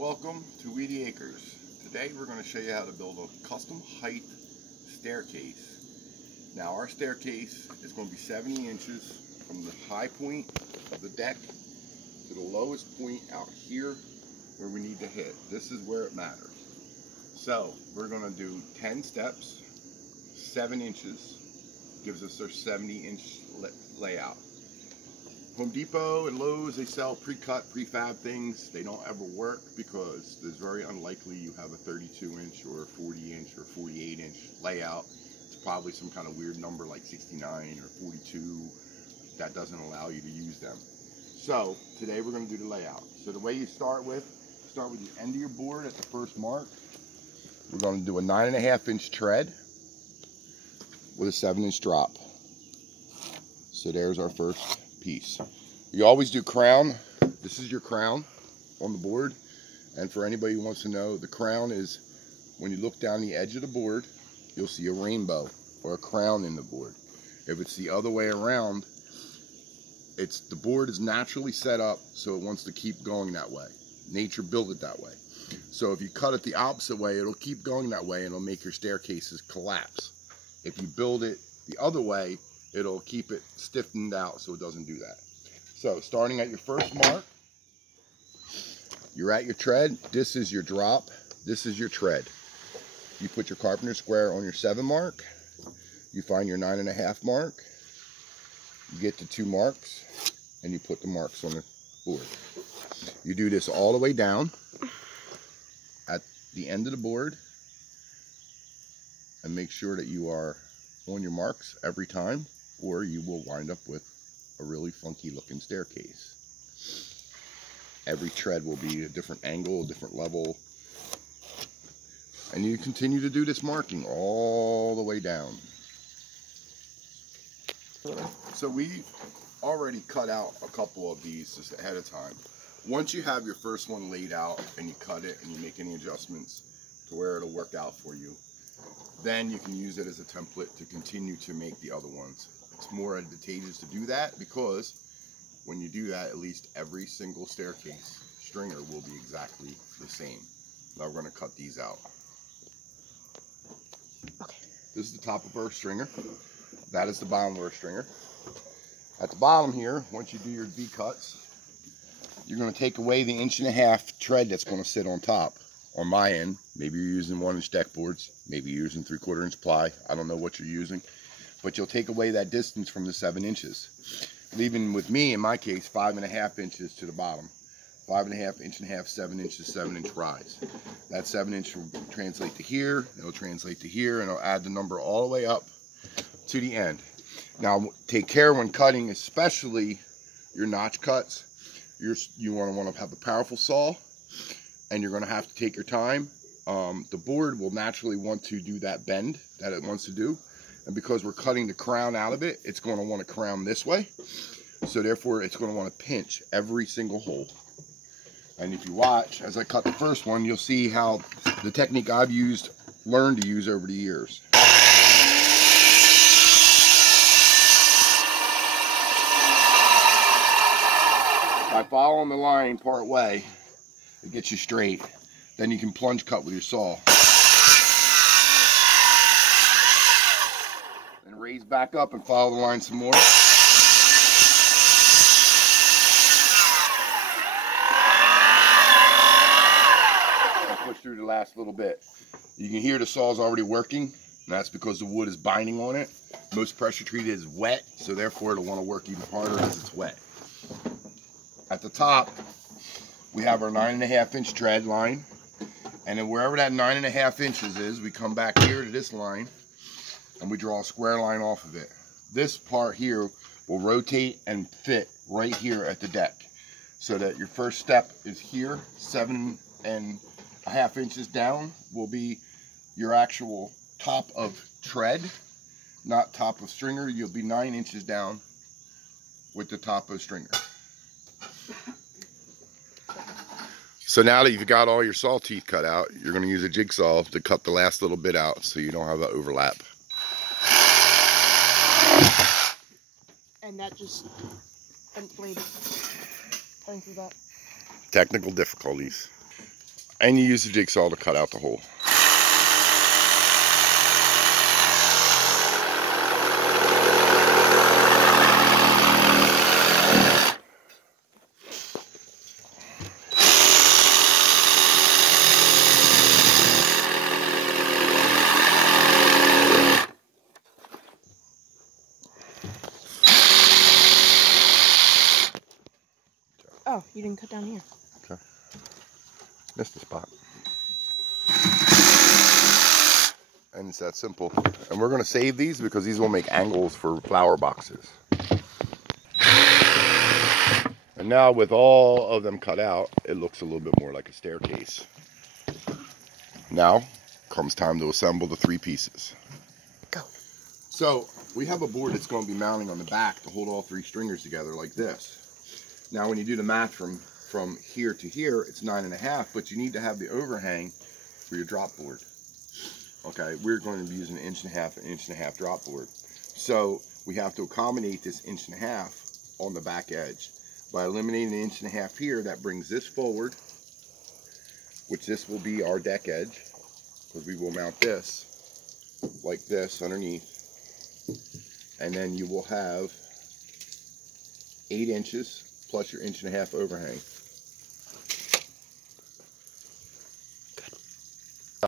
Welcome to Weedy Acres. Today we're going to show you how to build a custom height staircase. Now our staircase is going to be 70 inches from the high point of the deck to the lowest point out here where we need to hit. This is where it matters. So we're going to do 10 steps, 7 inches, gives us our 70-inch layout. Home Depot and Lowe's, they sell pre-cut, prefab things. They don't ever work because it's very unlikely you have a 32-inch or a 40-inch or 48-inch layout. It's probably some kind of weird number like 69 or 42 that doesn't allow you to use them. So today we're going to do the layout. So the way you start with the end of your board at the first mark. We're going to do a 9.5-inch tread with a 7-inch drop. So there's our first piece. You always do crown. This is your crown on the board, and for anybody who wants to know, the crown is when you look down the edge of the board, you'll see a rainbow or a crown in the board. If it's the other way around, the board is naturally set up so it wants to keep going that way. Nature built it that way. So if you cut it the opposite way, it'll keep going that way and it'll make your staircases collapse. If you build it the other way, it'll keep it stiffened out so it doesn't do that. So starting at your first mark, you're at your tread. This is your drop. This is your tread. You put your carpenter square on your 7 mark. You find your 9.5 mark. You get to 2 marks and you put the marks on the board. You do this all the way down at the end of the board and make sure that you are on your marks every time, or you will wind up with a really funky looking staircase. Every tread will be a different angle, a different level, and you continue to do this marking all the way down. So we already cut out a couple of these just ahead of time. Once you have your first one laid out and you cut it and you make any adjustments to where it'll work out for you, then you can use it as a template to continue to make the other ones. It's more advantageous to do that because when you do that, at least every single staircase stringer will be exactly the same. Now we're going to cut these out. Okay. This is the top of our stringer. That is the bottom of our stringer. At the bottom here, once you do your V-cuts, you're going to take away the 1.5 inch tread that's going to sit on top. On my end, maybe you're using 1-inch deck boards, maybe you're using 3/4 inch ply. I don't know what you're using, but you'll take away that distance from the 7 inches, leaving with me, in my case, 5.5 inches to the bottom. 5.5, 1.5 inches, 7 inches, 7-inch rise. That 7 inch will translate to here, it'll translate to here, and it'll add the number all the way up to the end. Now, take care when cutting, especially your notch cuts. You want to have a powerful saw, and you're going to have to take your time. The board will naturally want to do that bend that it wants to do, and because we're cutting the crown out of it, it's going to want to crown this way, so therefore it's going to want to pinch every single hole. And if you watch as I cut the first one, you'll see how the technique I've learned to use over the years. By following the line part way, it gets you straight. Then you can plunge cut with your saw. And raise back up and follow the line some more. And push through the last little bit. You can hear the saw's already working, and that's because the wood is binding on it. Most pressure treated is wet, so therefore it'll want to work even harder as it's wet. At the top, we have our 9.5 inch tread line, and then wherever that 9.5 inches is, we come back here to this line and we draw a square line off of it. This part here will rotate and fit right here at the deck, so that your first step is here. 7.5 inches down will be your actual top of tread, not top of stringer. You'll be 9 inches down with the top of stringer. So now that you've got all your saw teeth cut out, you're going to use a jigsaw to cut the last little bit out so you don't have an overlap. And that just bent blade cutting through that. Technical difficulties. And you use the jigsaw to cut out the hole. Oh, you didn't cut down here. Okay. Missed the spot. And it's that simple. And we're going to save these because these will make angles for flower boxes. And now with all of them cut out, it looks a little bit more like a staircase. Now comes time to assemble the 3 pieces. Go. So we have a board that's going to be mounting on the back to hold all 3 stringers together like this. Now when you do the math from here to here, it's 9.5, but you need to have the overhang for your drop board. Okay, we're going to be using an 1.5 drop board. So we have to accommodate this 1.5 on the back edge. By eliminating the 1.5 here, that brings this forward, which this will be our deck edge, because we will mount this like this underneath. And then you will have 8 inches plus your 1.5 overhang.